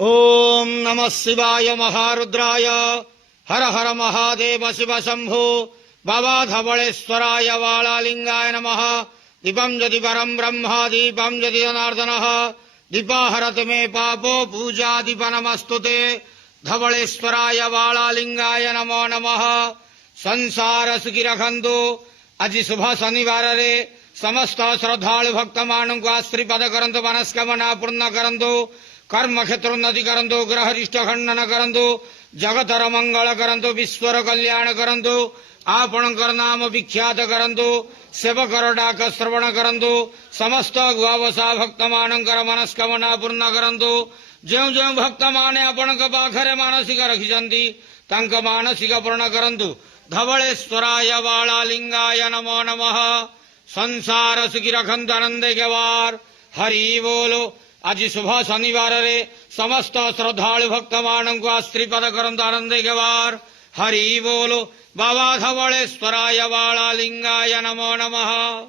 ओम नमः शिवाय महारुद्राय हर हर महादेव शिव शंभो बाबा धवलेश्वराय वालालिंगाय नमः। दीपं यदि परं ब्रह्म दीपं यदि जनार्दनः दीपाहरत मे पापो पूजा दीप नमस्तुते। धवलेश्वराय वालालिंगाय नमो नमः। संसार सुखी रखंतु। आज शुभ शनिवार रे समस्त श्रद्धालु भक्त मानू आश्रीपद करंतु मनस्कामना पूर्ण करंतु कर्म क्षेत्र उन्नति करंतु ग्रह रिष्ट खंडन करंतु जगतर मंगल करंतु विश्वर कल्याण करंतु आपणकर नाम विख्यात करंतु सेवकर डाक श्रवण करंतु समस्त गुआवसा भक्त मानकर मनस्कामना पूर्ण करंतु। जो जो भक्त माने आपण पाखरे मानसिक रखिछंती तांक मानसिक पूर्ण करंतु। धवलेश्वराय वालालिंगाय नमो नमः। संसार सुखी रखंतु आनंदे के वार हरि बोलो। आज शुभ शनिवार रे समस्त श्रद्धालु भक्त मानू आश्रीपद करंतु आनंदे के वार हरि बोलो। बाबा धवलेश्वराय वालालिंगाय नमो नमः।